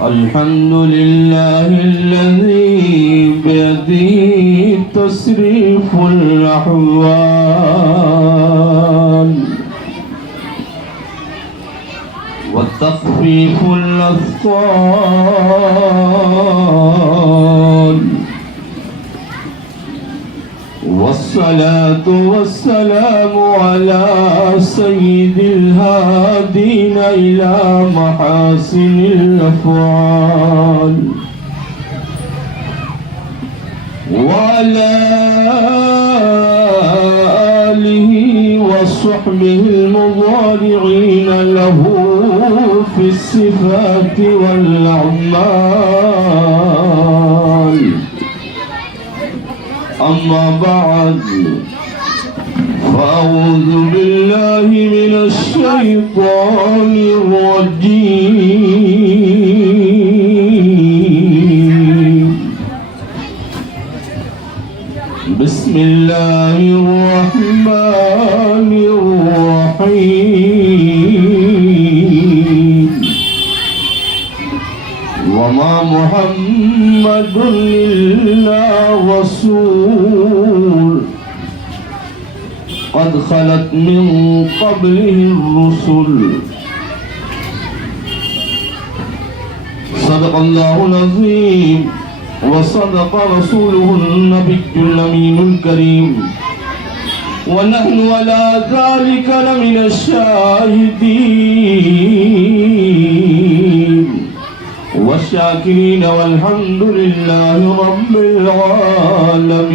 الحمد لله الذي بيده تصريف الأحوال وتخفيف الأثقال، والصلاة والسلام على سيد الهادين إلى محاسن الأفعال، وعلى آله وصحبه المضارعين له في الصفات والأعمال. أما بعد، فأعوذ بالله من الشيطان الرجيم. بسم الله الرحمن الرحيم. وما محمد إلا رسول قد خلت من قبله الرسل. صدق الله العظيم وصدق رسوله النبي الأمين الكريم، ونحن على ذلك لمن الشاهدين والشاكرين، والحمد لله رب العالمين.